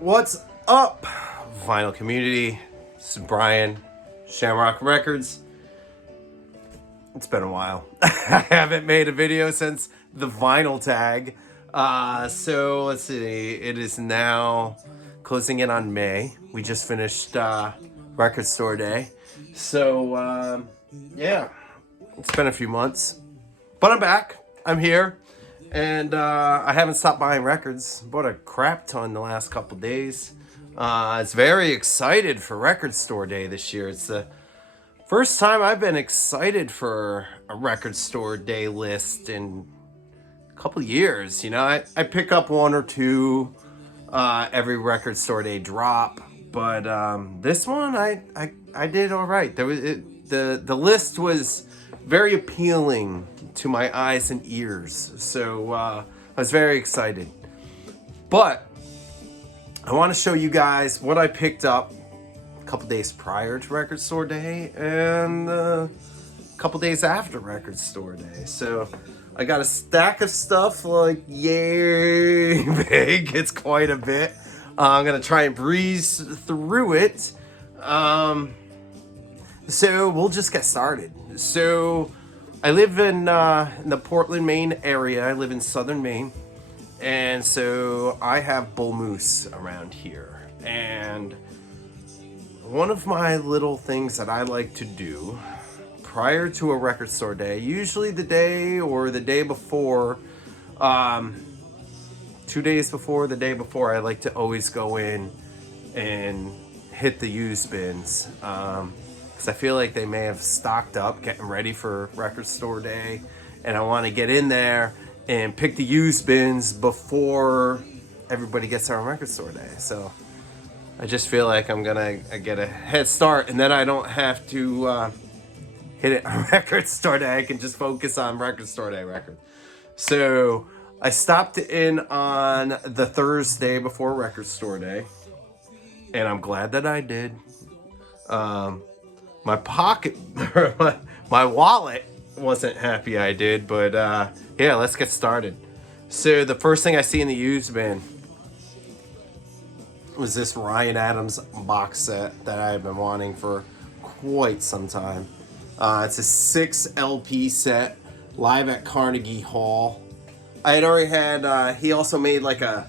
What's up, vinyl community? This is Brian, Shamrock Records. It's been a while. I haven't made a video since the vinyl tag. So let's see. It is now closing in on May. We just finished Record Store Day. So yeah, it's been a few months, but I'm back. I'm here. And I haven't stopped buying records. Bought a crap ton the last couple days. It's very excited for Record Store Day this year. It's the first time I've been excited for a Record Store Day list in a couple years. You know, I pick up one or two every Record Store Day drop, but this one I did all right. The list was very appealing to my eyes and ears, so I was very excited. But I want to show you guys what I picked up a couple days prior to Record Store Day and a couple days after Record Store Day. So I got a stack of stuff like yay big. It's quite a bit. I'm gonna try and breeze through it. So we'll just get started. So I live in the Portland, Maine area. I live in southern Maine. And so I have bull moose around here. And one of my little things that I like to do prior to a Record Store Day, usually the day or the day before, 2 days before, the day before, I like to always go in and hit the used bins. Because I feel like they may have stocked up, getting ready for Record Store Day, and I want to get in there and pick the used bins before everybody gets there on Record Store Day. So I just feel like I'm gonna get a head start, and then I don't have to hit it on Record Store Day. I can just focus on Record Store Day record. So I stopped in on the Thursday before Record Store Day, and I'm glad that I did. My pocket, my wallet wasn't happy I did, but yeah, let's get started. So the first thing I see in the used bin was this Ryan Adams box set that I've been wanting for quite some time. It's a 6 LP set, live at Carnegie Hall. I had already had, he also made like a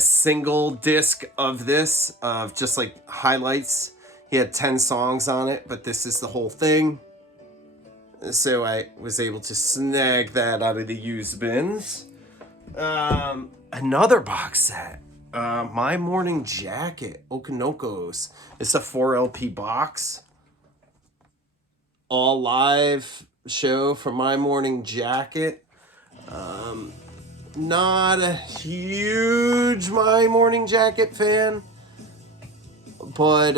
single disc of this, of just like highlights. He had 10 songs on it, but this is the whole thing. So I was able to snag that out of the used bins. Another box set. My Morning Jacket, Okanokos. It's a 4 LP box. All live show from My Morning Jacket. Not a huge My Morning Jacket fan. But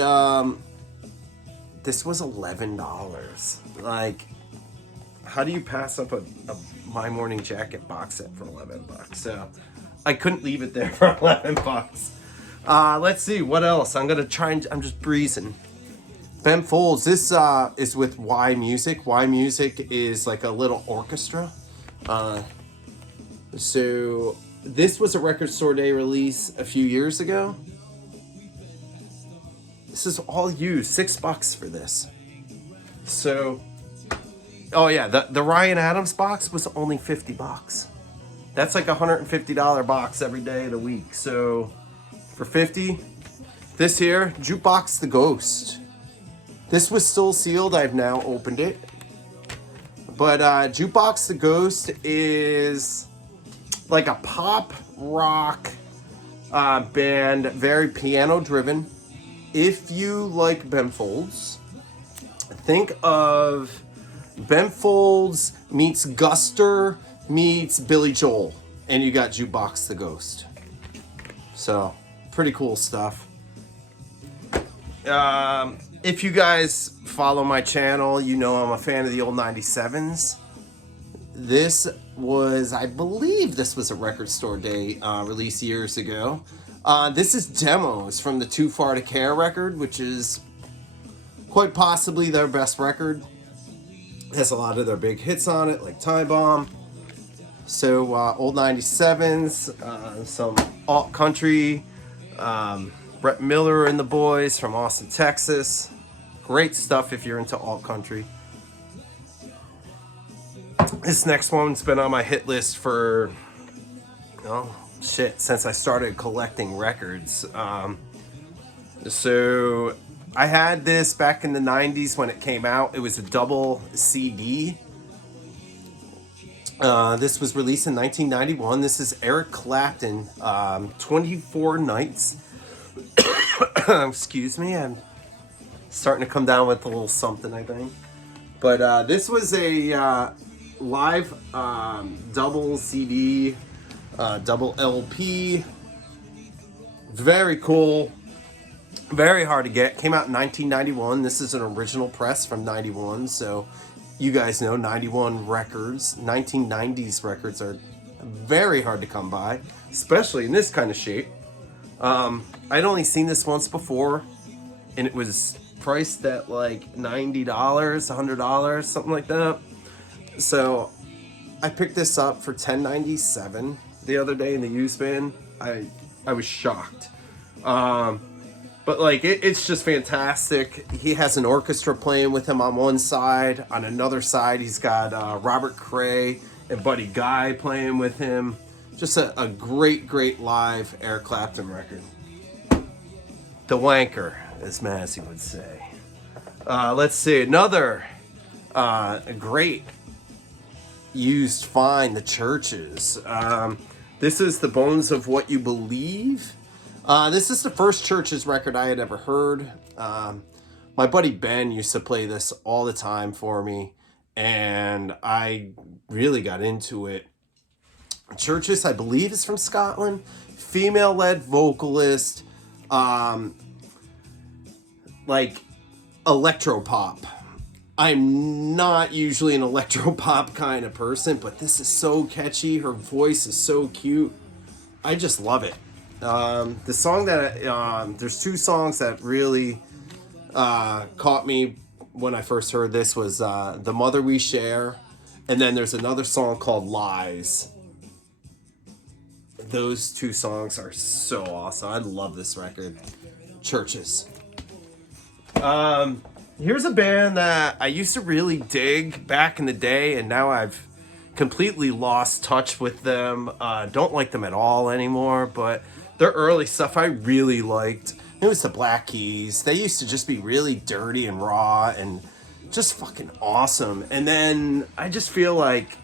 this was $11. Like, how do you pass up a My Morning Jacket box set for $11? So I couldn't leave it there for $11. Let's see what else. I'm just breezing. Ben Folds. This is with Y Music. Y Music is like a little orchestra. So this was a Record Store Day release a few years ago. This is all used. $6 for this. So, oh yeah, the Ryan Adams box was only $50. That's like a $150 box every day of the week. So, for $50, this here, Jukebox the Ghost. This was still sealed. I've now opened it. But Jukebox the Ghost is like a pop rock band, very piano driven. If you like Ben Folds, think of Ben Folds meets Guster meets Billy Joel, and you got Jukebox the Ghost. So, pretty cool stuff. If you guys follow my channel, you know I'm a fan of the old 97s. This was, I believe this was a Record Store Day release years ago. This is demos from the Too Far to Care record, which is quite possibly their best record. It has a lot of their big hits on it, like Time Bomb. So old 97s, some alt country, Brett Miller and the boys from Austin, Texas. Great stuff if you're into alt country. This next one's been on my hit list for, oh shit, since I started collecting records. So I had this back in the 90s when it came out. It was a double CD. This was released in 1991. This is Eric Clapton, 24 Nights. Excuse me, I'm starting to come down with a little something, I think. But this was a live double CD, double LP. Very cool. Very hard to get. Came out in 1991. This is an original press from 91, so you guys know 91 records, 1990s records are very hard to come by, especially in this kind of shape. I'd only seen this once before, and it was priced at like $90, $100, something like that. So I picked this up for $10.97 the other day in the used bin. I was shocked. But like it's just fantastic. He has an orchestra playing with him on one side. On another side, he's got Robert Cray and Buddy Guy playing with him. Just a great live Eric Clapton record. The wanker, as Massey would say. Let's see, another great used find, the Churches. This is The Bones of What You Believe. This is the first Churches record I had ever heard. My buddy Ben used to play this all the time for me, and I really got into it. Churches, I believe, is from Scotland. Female-led vocalist, like electropop. I'm not usually an electropop kind of person, but this is so catchy. Her voice is so cute. I just love it. The song that there's two songs that really caught me when I first heard this was The Mother We Share, and then there's another song called Lies. Those two songs are so awesome. I love this record. Churches. Here's a band that I used to really dig back in the day, and now I've completely lost touch with them. Don't like them at all anymore, but their early stuff I really liked. It was the Black Keys. They used to just be really dirty and raw and just fucking awesome. And then I just feel like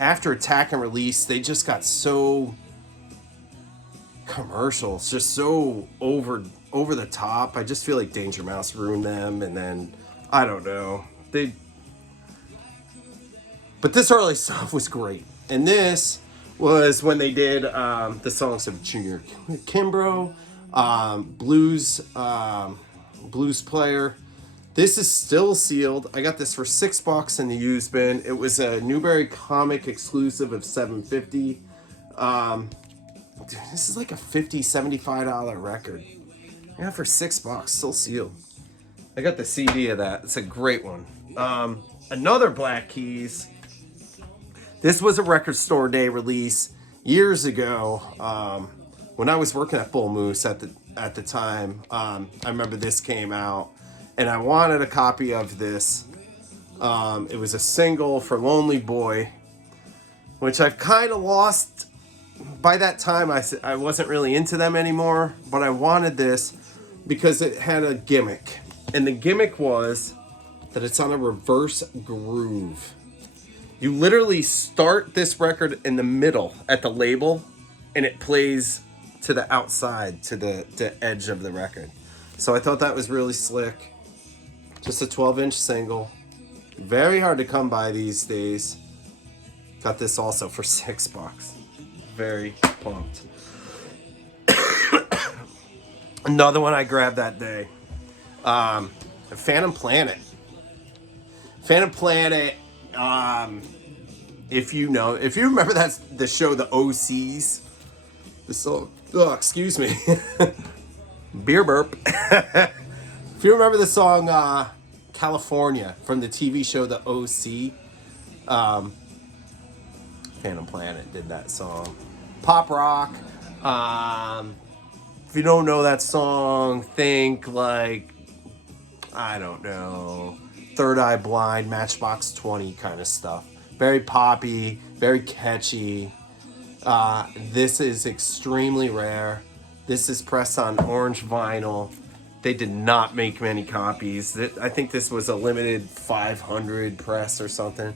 after Attack and Release, they just got so commercial. It's just so over the top. I just feel like Danger Mouse ruined them, and then I don't know. But this early stuff was great. And this was when they did the songs of Junior Kimbrough, blues player. This is still sealed. I got this for $6 in the used bin. It was a Newberry Comic exclusive of $7.50. Dude, this is like a $50, $75 record. Yeah, for $6, still sealed. I got the CD of that. It's a great one. Another Black Keys. This was a Record Store Day release years ago. When I was working at Bull Moose at the time, I remember this came out, and I wanted a copy of this. It was a single for Lonely Boy, which I've kind of lost. By that time, I wasn't really into them anymore, but I wanted this because it had a gimmick. And the gimmick was that it's on a reverse groove. You literally start this record in the middle at the label, and it plays to the outside, to the edge of the record. So I thought that was really slick. Just a 12-inch single. Very hard to come by these days. Got this also for $6. Very pumped. Another one I grabbed that day. Phantom Planet. Phantom Planet, if you remember that's the show, The OCs. The song, excuse me. Beer burp. If you remember the song California from the TV show The OC, Phantom Planet did that song. Pop rock. If you don't know that song, think like, I don't know, Third Eye Blind, Matchbox 20 kind of stuff. Very poppy, very catchy. This is extremely rare. This is pressed on orange vinyl. They did not make many copies. I think this was a limited 500 press or something.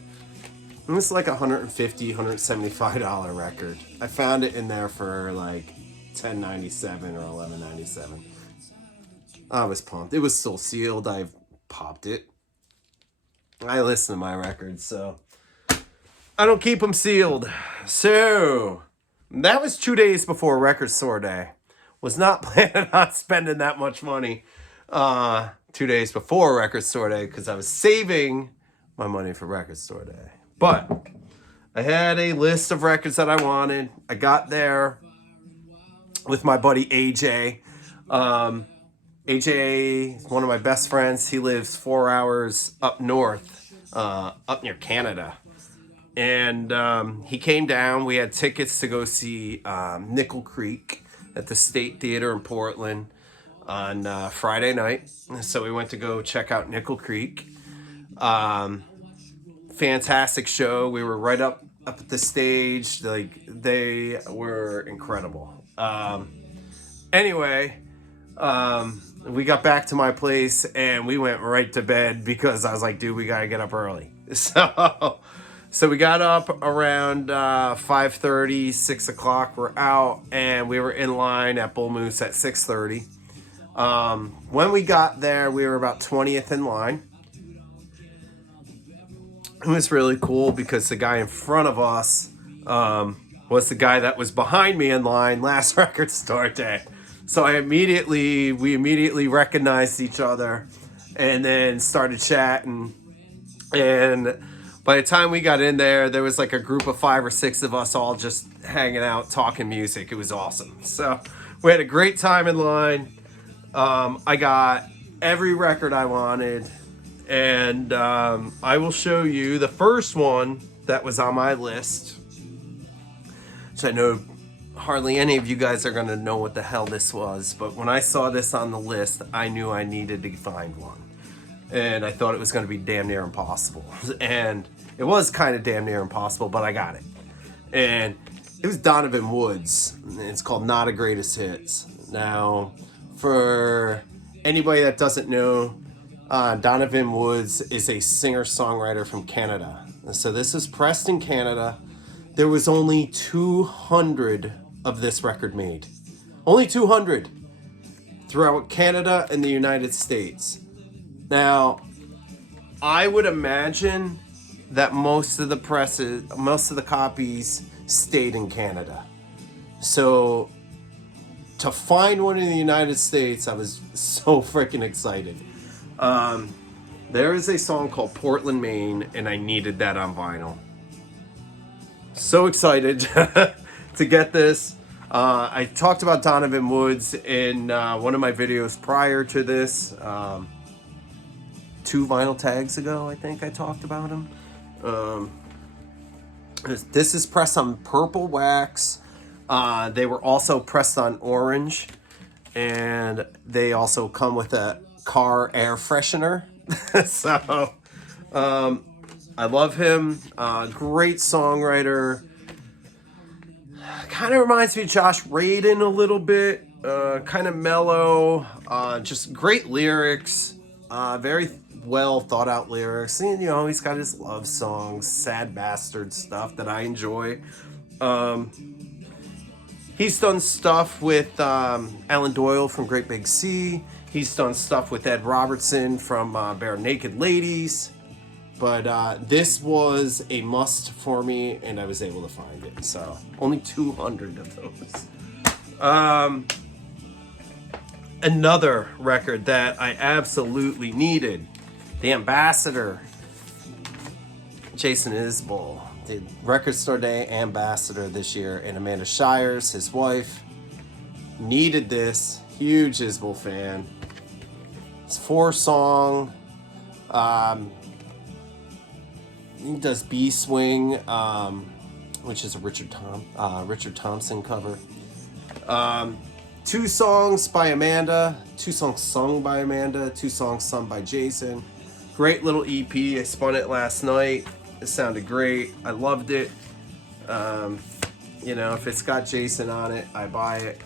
It was like $150, $175 record. I found it in there for like $10.97 or $11.97. I was pumped. It was still sealed. I popped it. I listen to my records, so I don't keep them sealed. So that was 2 days before Record Store Day. Was not planning on spending that much money 2 days before Record Store Day because I was saving my money for Record Store Day. But I had a list of records that I wanted. I got there with my buddy AJ. AJ is one of my best friends. He lives 4 hours up north, up near Canada. And he came down. We had tickets to go see Nickel Creek at the State Theater in Portland on Friday night. So we went to go check out Nickel Creek. Fantastic show. We were right up at the stage. Like, they were incredible. Anyway, we got back to my place and we went right to bed because I was like, dude, we gotta get up early. So we got up around 5:30, 6 o'clock. We're out and we were in line at Bull Moose at 6:30. When we got there, we were about 20th in line. It was really cool because the guy in front of us was the guy that was behind me in line last Record Store Day. So we immediately recognized each other and then started chatting. And by the time we got in there was like a group of 5 or 6 of us all just hanging out, talking music. It was awesome. So we had a great time in line. I got every record I wanted. And I will show you the first one that was on my list. Which I know hardly any of you guys are going to know what the hell this was. But when I saw this on the list, I knew I needed to find one. And I thought it was going to be damn near impossible. And it was kind of damn near impossible, but I got it. And it was Donovan Woods. It's called Not a Greatest Hits. Now, for anybody that doesn't know, Donovan Woods is a singer-songwriter from Canada. So this is pressed in Canada. There was only 200 of this record made. Only 200 throughout Canada and the United States. Now, I would imagine that most of the copies stayed in Canada. So to find one in the United States, I was so freaking excited. There is a song called Portland, Maine, and I needed that on vinyl. So excited to get this. I talked about Donovan Woods in one of my videos prior to this. 2 vinyl tags ago, I think I talked about him. This is pressed on purple wax. They were also pressed on orange. And they also come with a car air freshener. So I love him. Great songwriter. Kind of reminds me of Josh Radin a little bit. Kind of mellow. Just great lyrics. Very well thought out lyrics. And, he's got his love songs, sad bastard stuff that I enjoy. He's done stuff with Alan Doyle from Great Big Sea. He's done stuff with Ed Robertson from Bare Naked Ladies. But this was a must for me, and I was able to find it. So, only 200 of those. Another record that I absolutely needed. The Ambassador. Jason Isbell. The Record Store Day Ambassador this year. And Amanda Shires, his wife, needed this. Huge Isbell fan. It's 4-song. He does B Swing, which is a Richard Thompson cover. 2 songs by Amanda, 2 songs sung by Amanda, 2 songs sung by Jason. Great little EP. I spun it last night. It sounded great. I loved it. You know, if it's got Jason on it, I buy it.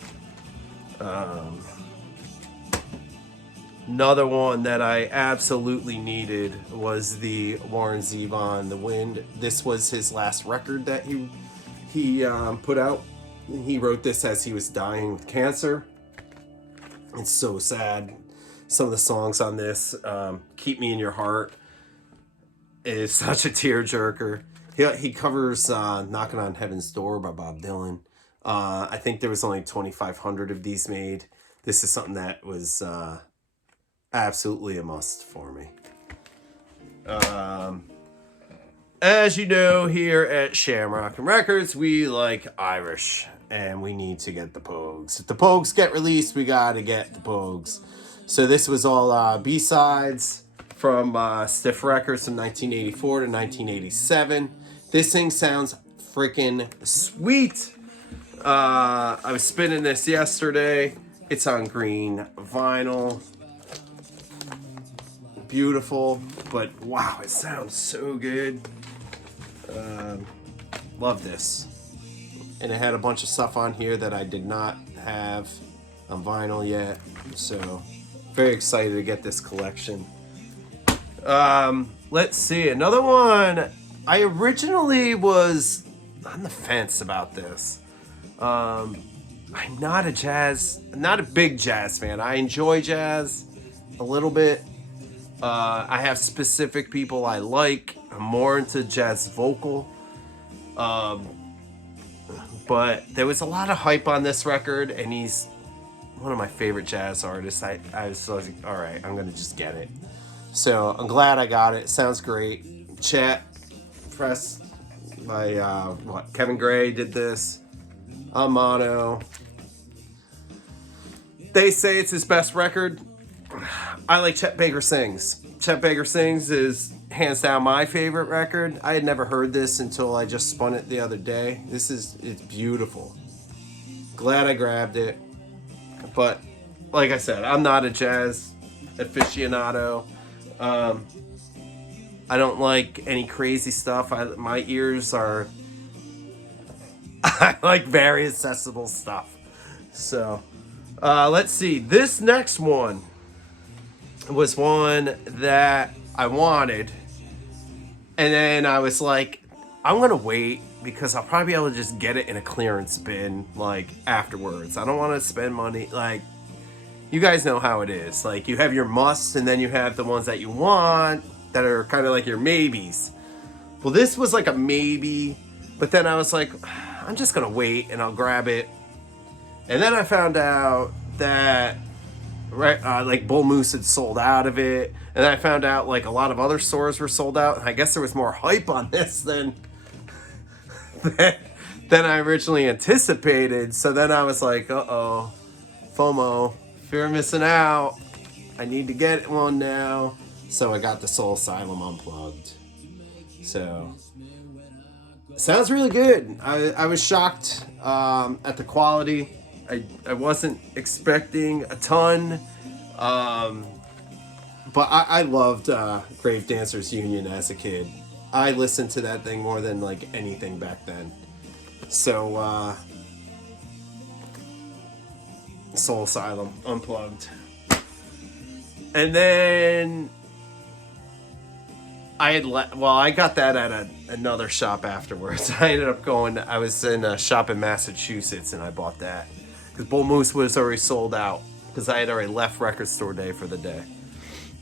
Another one that I absolutely needed was the Warren Zevon, The Wind. This was his last record that he put out. He wrote this as he was dying with cancer. It's so sad. Some of the songs on this, Keep Me in Your Heart, is such a tearjerker. He covers Knocking on Heaven's Door by Bob Dylan. I think there was only 2,500 of these made. This is something that was absolutely a must for me. As you know, here at Shamrock'n Records, we like Irish, and we need to get the Pogues. If the Pogues get released, we gotta get the Pogues. So this was all B-sides from Stiff Records from 1984 to 1987. This thing sounds freaking sweet. I was spinning this yesterday. It's on green vinyl. Beautiful, but wow, it sounds so good. Love this. And it had a bunch of stuff on here that I did not have on vinyl yet, so very excited to get this collection. Let's see, another one. I originally was on the fence about this. I'm not a big jazz fan. I enjoy jazz a little bit. I have specific people I like. I'm more into jazz vocal. But there was a lot of hype on this record, and he's one of my favorite jazz artists. I was like, all right, I'm going to just get it. So I'm glad I got it. It sounds great. Chet Press by Kevin Gray did this. Mono. They say it's his best record. I like Chet Baker Sings. Chet Baker Sings is hands down my favorite record. I had never heard this until I just spun it the other day. It's beautiful. Glad I grabbed it. But like I said, I'm not a jazz aficionado. I don't like any crazy stuff. My ears are I like very accessible stuff. So let's see. This next one was one that I wanted, and then I was like, I'm gonna wait because I'll probably be able to just get it in a clearance bin like afterwards. I don't want to spend money. Like, you guys know how it is. Like, you have your musts, and then you have the ones that you want that are kind of like your maybes. Well, this was like a maybe, but then I was like, I'm just gonna wait and I'll grab it. And then I found out that like Bull Moose had sold out of it, and I found out like a lot of other stores were sold out, and I guess there was more hype on this than I originally anticipated. So then I was like, uh-oh, FOMO, fear of missing out. I need to get one now. So I got the Soul Asylum Unplugged. So sounds really good. I was shocked at the quality. I wasn't expecting a ton, but I loved Grave Dancers Union as a kid. I listened to that thing more than like anything back then. So Soul Asylum Unplugged. And then I got that at another shop afterwards. I was in a shop in Massachusetts, and I bought that because Bull Moose was already sold out because I had already left Record Store Day for the day.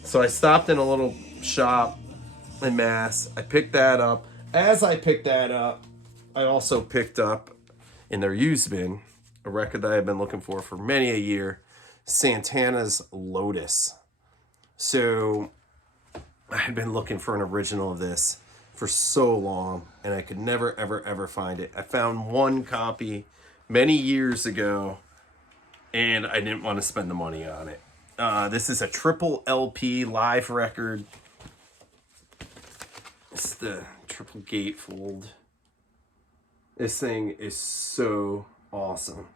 So I stopped in a little shop in Mass. I picked that up. As I picked that up, I also picked up in their used bin a record that I've been looking for many a year, Santana's Lotus. So I had been looking for an original of this for so long, and I could never, ever, ever find it. I found one copy many years ago, and I didn't want to spend the money on it. This is a triple LP live record. It's the triple gatefold. This thing is so awesome.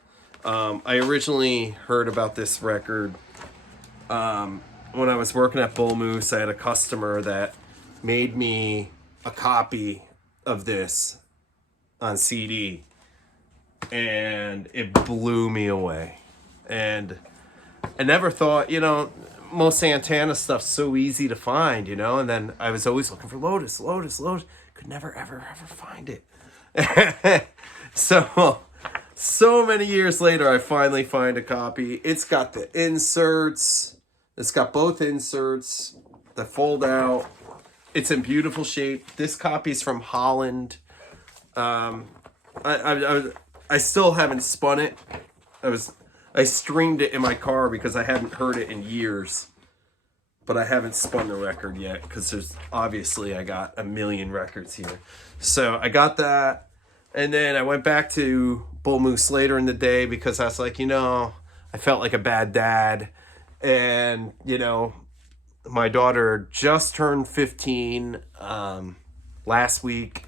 I originally heard about this record when I was working at Bull Moose. I had a customer that made me a copy of this on CD, and it blew me away. And I never thought, most Santana stuff's so easy to find, and then I was always looking for Lotus. Could never, ever, ever find it. So many years later, I finally find a copy. It's got the inserts. It's got both inserts that fold out. It's in beautiful shape. This copy's from Holland. I still haven't spun it. I streamed it in my car because I hadn't heard it in years. But I haven't spun the record yet because I got a million records here. So I got that. And then I went back to Bull Moose later in the day because I was like, I felt like a bad dad. And, my daughter just turned 15 last week.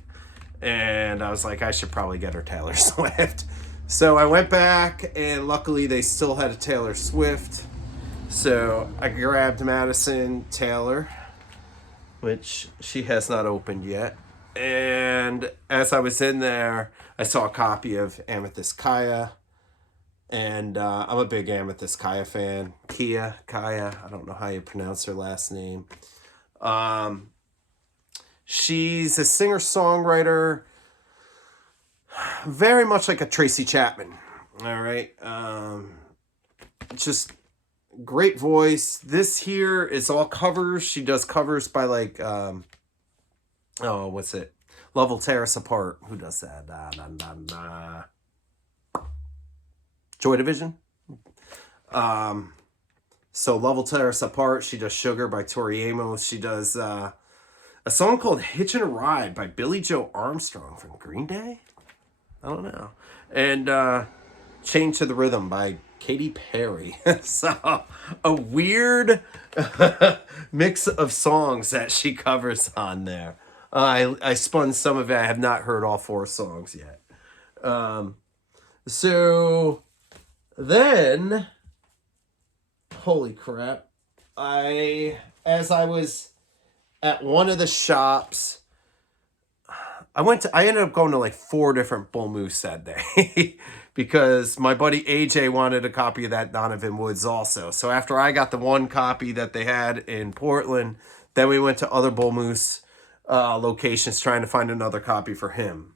And I was like, I should probably get her Taylor Swift. So I went back, and luckily they still had a Taylor Swift. So I grabbed Madison Taylor, which she has not opened yet. And as I was in there, I saw a copy of Amethyst Kaya. And I'm a big Amethyst Kaya fan. Kaya, I don't know how you pronounce her last name. She's a singer-songwriter, very much like a Tracy Chapman. All right. Just great voice. This here is all covers. She does covers by what's it? Love Will Tear Us Apart. Who does that? Joy Division. So Love Will Tear Us Apart. She does Sugar by Tori Amos. She does a song called Hitchin' a Ride by Billy Joe Armstrong from Green Day. I don't know. And Chained to the Rhythm by Katy Perry. So a weird mix of songs that she covers on there. I spun some of it. I have not heard all 4 songs yet. So then, holy crap, as I was at one of the shops, I ended up going to like 4 different Bull Moose that day because my buddy AJ wanted a copy of that Donovan Woods also. So after I got the one copy that they had in Portland, then we went to other Bull Moose locations trying to find another copy for him.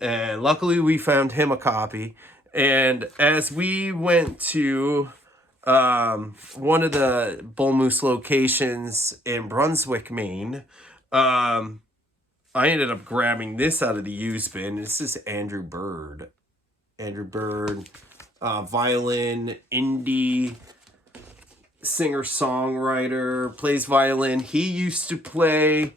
And luckily we found him a copy. And as we went to one of the Bull Moose locations in Brunswick, Maine, I ended up grabbing this out of the used bin. This is Andrew Bird. Violin, indie, singer-songwriter, plays violin. He used to play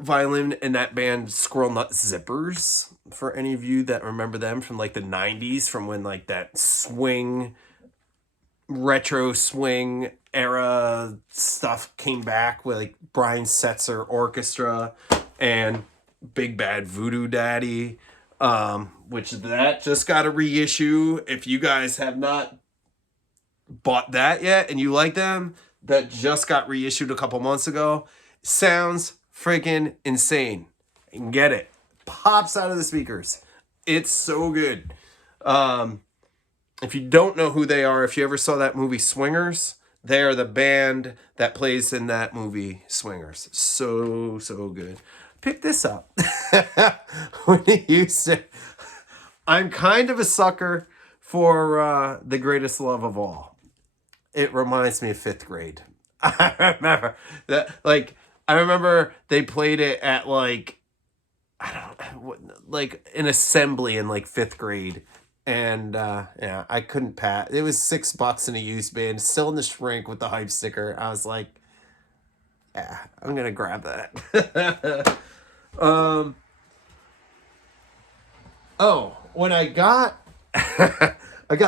violin in that band Squirrel Nut Zippers, for any of you that remember them from like the 90s, from when like that swing, retro swing era stuff came back with like Brian Setzer Orchestra and Big Bad Voodoo Daddy, which that just got a reissue. If you guys have not bought that yet and you like them, that just got reissued a couple months ago. Sounds freaking insane. You can get it. Pops out of the speakers. It's so good. If you don't know who they are, if you ever saw that movie Swingers, they are the band that plays in that movie Swingers. So good. Pick this up. When you used it. I'm kind of a sucker for The Greatest Love of All. It reminds me of 5th grade. I remember they played it at like, I don't know, like an assembly in like 5th grade. And I couldn't pass. It was $6 in a used bin, still in the shrink with the hype sticker. I was like, yeah, I'm gonna grab that. When I got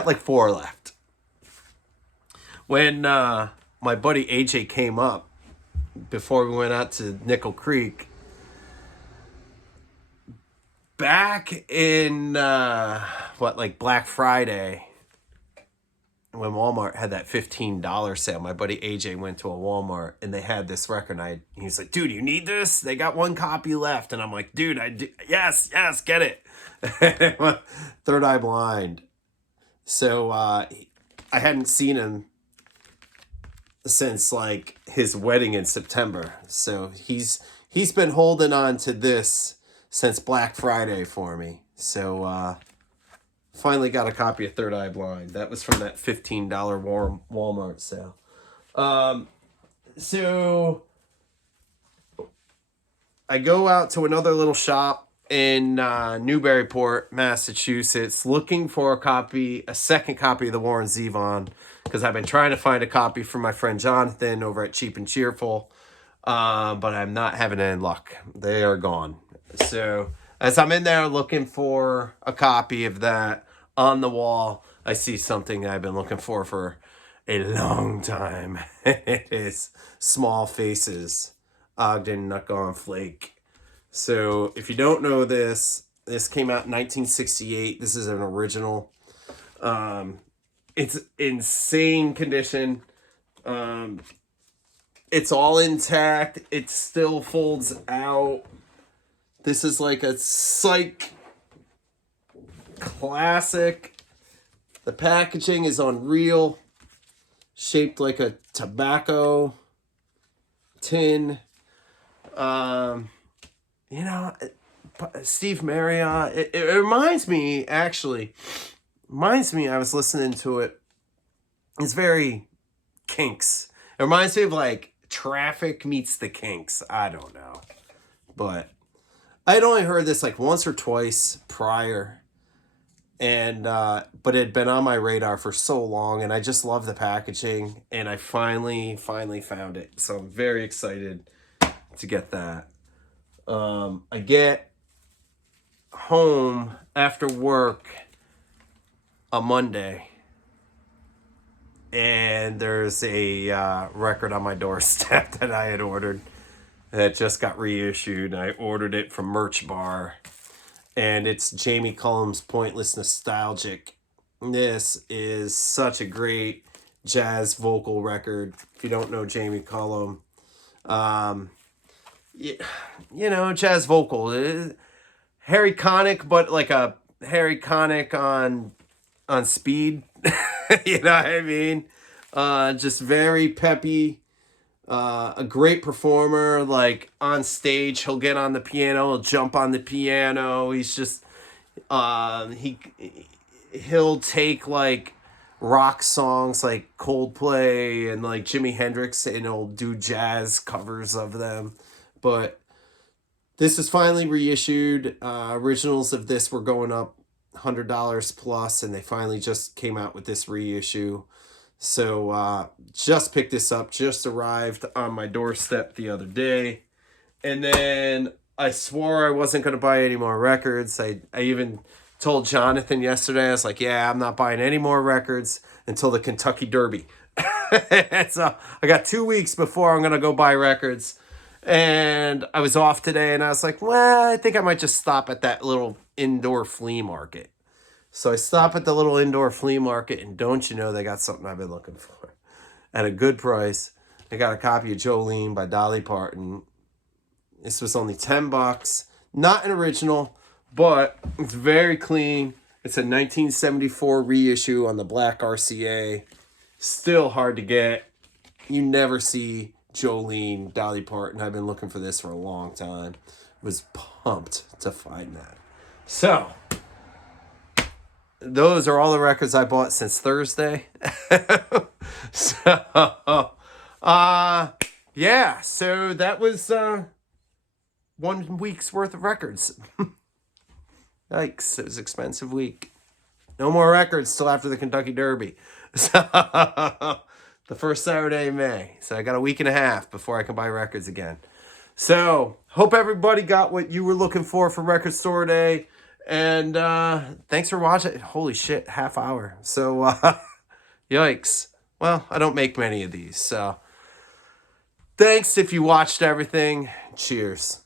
like 4 left. When my buddy AJ came up before we went out to Nickel Creek, back in, like Black Friday, when Walmart had that $15 sale, my buddy AJ went to a Walmart and they had this record. And he was like, dude, you need this? They got one copy left. And I'm like, dude, yes, get it. Third Eye Blind. So I hadn't seen him since like his wedding in September. So he's been holding on to this since Black Friday for me. So finally got a copy of Third Eye Blind. That was from that $15 Walmart sale. So I go out to another little shop in Newburyport, Massachusetts, looking for a second copy of the Warren Zevon, because I've been trying to find a copy for my friend Jonathan over at Cheap and Cheerful, but I'm not having any luck. They are gone. So as I'm in there looking for a copy of that, on the wall, I see something I've been looking for a long time. It is Small Faces, Ogden Nut Gone Flake. So if you don't know this came out in 1968. This is an original. It's insane condition. It's all intact. It still folds out. This is like a psych classic. The packaging is unreal. Shaped like a tobacco tin. Steve Marriott. It reminds me, actually. I was listening to it. It's very Kinks. It reminds me of like Traffic meets the Kinks. I don't know. But I'd only heard this like once or twice prior. And but it had been on my radar for so long, and I just love the packaging, and I finally found it. So I'm very excited to get that. I get home after work a Monday, and there's a record on my doorstep that I had ordered that just got reissued. I ordered it from Merch Bar, and it's Jamie Cullum's Pointless Nostalgic. This is such a great jazz vocal record. If you don't know Jamie Cullum, jazz vocal. Harry Connick, but like a Harry Connick on speed. You know what I mean? Just very peppy. A great performer. Like on stage, he'll get on the piano, he'll jump on the piano. He's just he'll take like rock songs like Coldplay and like Jimi Hendrix, and he'll do jazz covers of them. But this is finally reissued. Originals of this were going up $100 plus, and they finally just came out with this reissue. So just picked this up, just arrived on my doorstep the other day. And then I swore I wasn't going to buy any more records. I even told Jonathan yesterday, I was like, yeah, I'm not buying any more records until the Kentucky Derby. So I got 2 weeks before I'm going to go buy records. And I was off today, and I was like, well, I think I might just stop at that little indoor flea market. So I stop at the little indoor flea market, and don't you know, they got something I've been looking for at a good price. They got a copy of Jolene by Dolly Parton. This was only $10. Not an original, but it's very clean. It's a 1974 reissue on the black RCA. Still hard to get. You never see Jolene, Dolly Parton. I've been looking for this for a long time. Was pumped to find that. So those are all the records I bought since Thursday. So yeah, so that was 1 week's worth of records. Yikes, it was an expensive week. No more records till after the Kentucky Derby. So the first Saturday in May. So I got a week and a half before I can buy records again. So hope everybody got what you were looking for Record Store Day. And thanks for watching. Holy shit, half hour. So yikes. Well, I don't make many of these. So thanks if you watched everything. Cheers.